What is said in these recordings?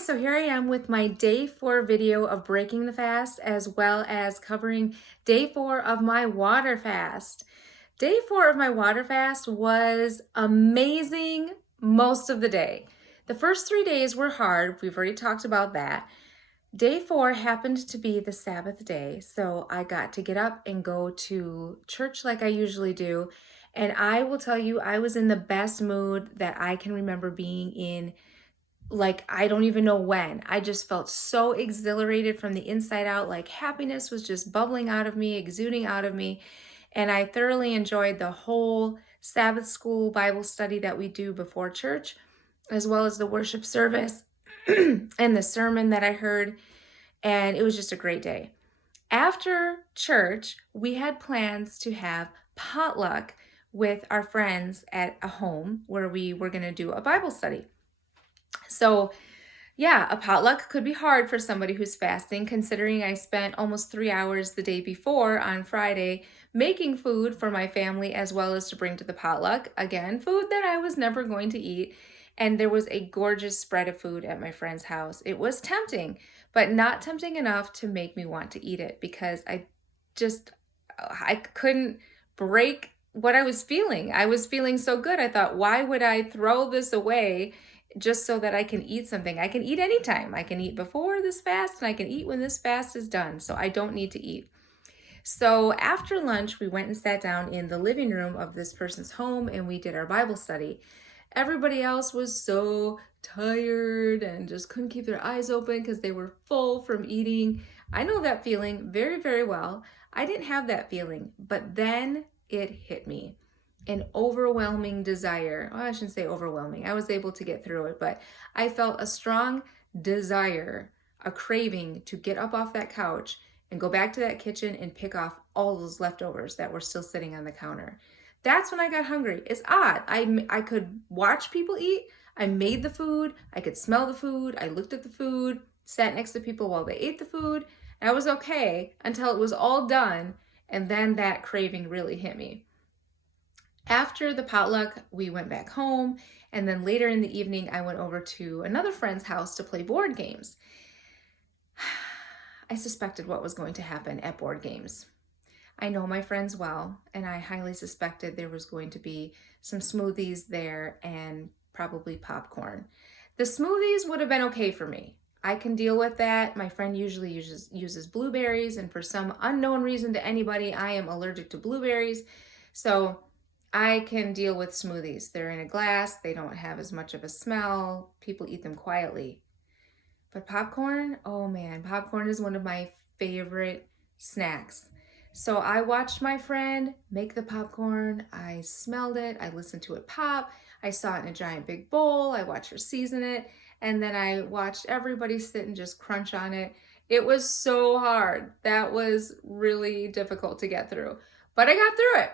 So here I am with my day 4 video of breaking the fast as well as covering day 4 of my water fast. Day 4 of my water fast was amazing most of the day. The first 3 days were hard. We've already talked about that. Day 4 happened to be the Sabbath day, so I got to get up and go to church like I usually do. And I will tell you, I was in the best mood that I can remember being in, like, I don't even know when. I just felt so exhilarated from the inside out, like happiness was just bubbling out of me, exuding out of me. And I thoroughly enjoyed the whole Sabbath school Bible study that we do before church, as well as the worship service and the sermon that I heard. And it was just a great day. After church, we had plans to have potluck with our friends at a home where we were going to do a Bible study. So, yeah, a potluck could be hard for somebody who's fasting, considering I spent almost 3 hours the day before on Friday making food for my family as well as to bring to the potluck. Again, food that I was never going to eat. And there was a gorgeous spread of food at my friend's house. It was tempting, but not tempting enough to make me want to eat it because I couldn't break what I was feeling. I was feeling so good. I thought, why would I throw this away just so that I can eat something? I can eat anytime. I can eat before this fast and I can eat when this fast is done. So I don't need to eat. So after lunch, we went and sat down in the living room of this person's home and we did our Bible study. Everybody else was so tired and just couldn't keep their eyes open because they were full from eating. I know that feeling very, very well. I didn't have that feeling, but then it hit me. An overwhelming desire. Oh, I shouldn't say overwhelming. I was able to get through it, but I felt a strong desire, a craving to get up off that couch and go back to that kitchen and pick off all those leftovers that were still sitting on the counter. That's when I got hungry. It's odd. I could watch people eat. I made the food. I could smell the food. I looked at the food, sat next to people while they ate the food. And I was okay until it was all done. And then that craving really hit me. After the potluck, we went back home. And then later in the evening, I went over to another friend's house to play board games. I suspected what was going to happen at board games. I know my friends well, and I highly suspected there was going to be some smoothies there and probably popcorn. The smoothies would have been okay for me. I can deal with that. My friend usually uses blueberries, and for some unknown reason to anybody, I am allergic to blueberries. So I can deal with smoothies. They're in a glass, they don't have as much of a smell, people eat them quietly. But popcorn, oh man, popcorn is one of my favorite snacks. So I watched my friend make the popcorn. I smelled it. I listened to it pop. I saw it in a giant big bowl. I watched her season it. And then I watched everybody sit and just crunch on it. It was so hard. That was really difficult to get through. But I got through it.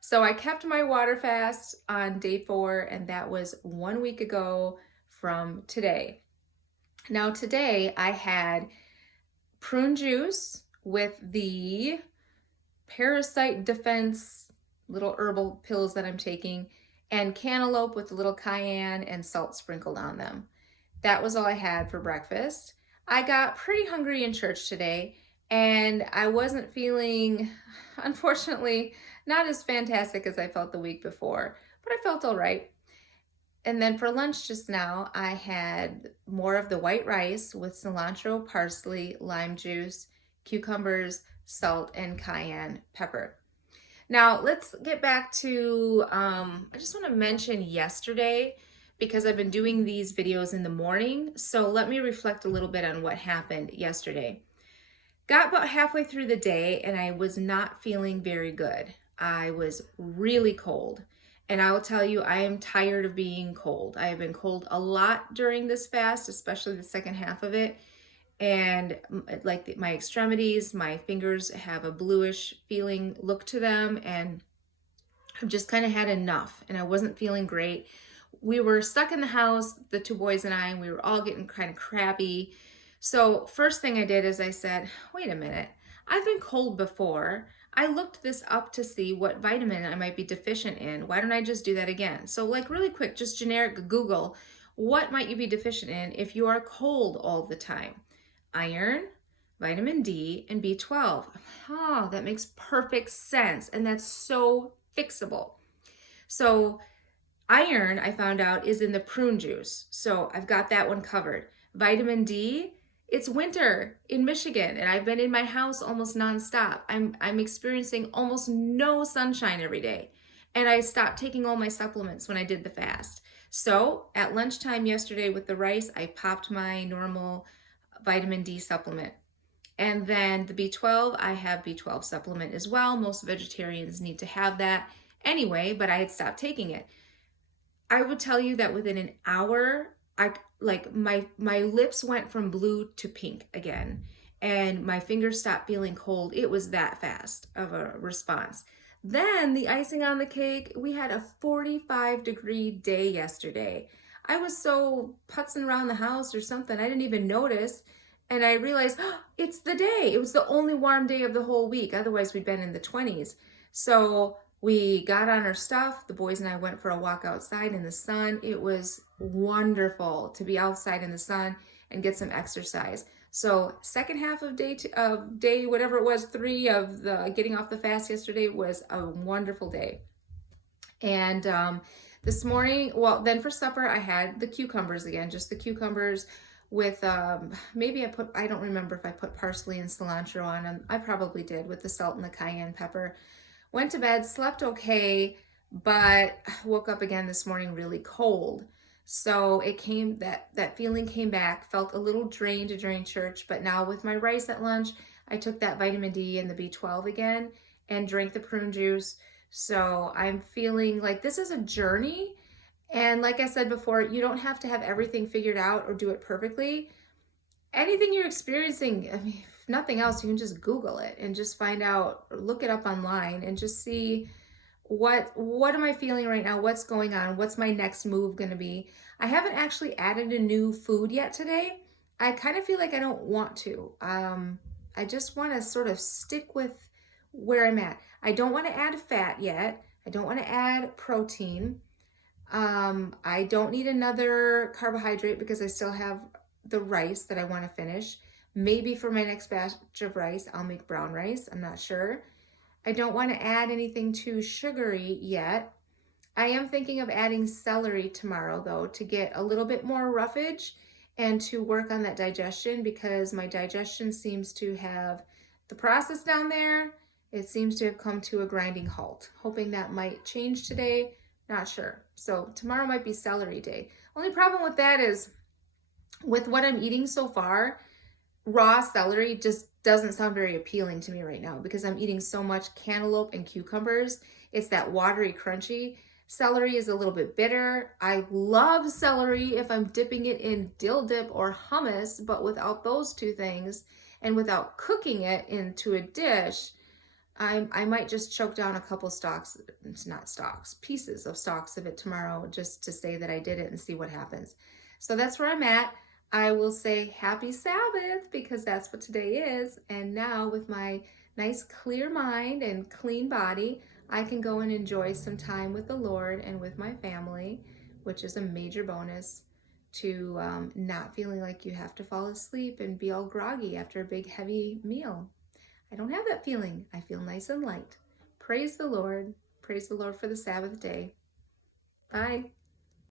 So I kept my water fast on day 4, and that was 1 week ago from today. Now today I had prune juice with the parasite defense little herbal pills that I'm taking, and cantaloupe with a little cayenne and salt sprinkled on them. That was all I had for breakfast. I got pretty hungry in church today, and I wasn't feeling, unfortunately, not as fantastic as I felt the week before, but I felt all right. And then for lunch just now, I had more of the white rice with cilantro, parsley, lime juice, cucumbers, salt, and cayenne pepper. Now let's get back to, I just want to mention yesterday, because I've been doing these videos in the morning. So let me reflect a little bit on what happened yesterday. Got about halfway through the day and I was not feeling very good. I was really cold. And I will tell you, I am tired of being cold. I have been cold a lot during this fast, especially the second half of it. And like my extremities, my fingers have a bluish feeling look to them, and I've just kind of had enough, and I wasn't feeling great. We were stuck in the house, the 2 boys and I, and we were all getting kind of crabby. So first thing I did is I said, wait a minute, I've been cold before. I looked this up to see what vitamin I might be deficient in. Why don't I just do that again? So like really quick, just generic Google, What might you be deficient in if you are cold all the time? Iron, vitamin D, and B12. Oh, that makes perfect sense. And that's so fixable. So iron, I found out, is in the prune juice. So I've got that one covered. Vitamin D, it's winter in Michigan and I've been in my house almost nonstop. I'm experiencing almost no sunshine every day. And I stopped taking all my supplements when I did the fast. So at lunchtime yesterday with the rice, I popped my normal vitamin D supplement. And then the B12, I have B12 supplement as well. Most vegetarians need to have that anyway, but I had stopped taking it. I would tell you that within an hour, I like my lips went from blue to pink again, and my fingers stopped feeling cold. It was that fast of a response. Then the icing on the cake, we had a 45-degree day yesterday. I was so putzing around the house or something, I didn't even notice. And I realized, oh, it's the day. It was the only warm day of the whole week. Otherwise, we'd been in the 20s. So we got on our stuff. The boys and I went for a walk outside in the sun. It was wonderful to be outside in the sun and get some exercise. So second half of day whatever it was, 3 of the getting off the fast yesterday was a wonderful day. And this morning, well, then for supper, I had the cucumbers again, just the cucumbers with maybe I don't remember if I put parsley and cilantro on them. I probably did, with the salt and the cayenne pepper. Went to bed, slept okay, but woke up again this morning really cold. So that feeling came back, felt a little drained during church, but now with my rice at lunch, I took that vitamin D and the B12 again and drank the prune juice. So I'm feeling like this is a journey. And like I said before, you don't have to have everything figured out or do it perfectly. Anything you're experiencing, I mean, if nothing else, you can just Google it and just find out, or look it up online and just see what am I feeling right now? What's going on? What's my next move going to be? I haven't actually added a new food yet today. I kind of feel like I don't want to. I just want to sort of stick with where I'm at. I don't want to add fat yet. I don't want to add protein. I don't need another carbohydrate because I still have the rice that I want to finish. Maybe for my next batch of rice, I'll make brown rice. I'm not sure. I don't want to add anything too sugary yet. I am thinking of adding celery tomorrow though, to get a little bit more roughage and to work on that digestion, because my digestion seems to have the process down there. It seems to have come to a grinding halt. Hoping that might change today. Not sure. So tomorrow might be celery day. Only problem with that is with what I'm eating so far, raw celery just doesn't sound very appealing to me right now because I'm eating so much cantaloupe and cucumbers. It's that watery, crunchy. Celery is a little bit bitter. I love celery if I'm dipping it in dill dip or hummus, but without those two things and without cooking it into a dish, I might just choke down a couple stalks, it's not stalks, pieces of stalks of it tomorrow just to say that I did it and see what happens. So that's where I'm at. I will say happy Sabbath because that's what today is. And now with my nice clear mind and clean body, I can go and enjoy some time with the Lord and with my family, which is a major bonus to not feeling like you have to fall asleep and be all groggy after a big heavy meal. I don't have that feeling. I feel nice and light. Praise the Lord. Praise the Lord for the Sabbath day. Bye.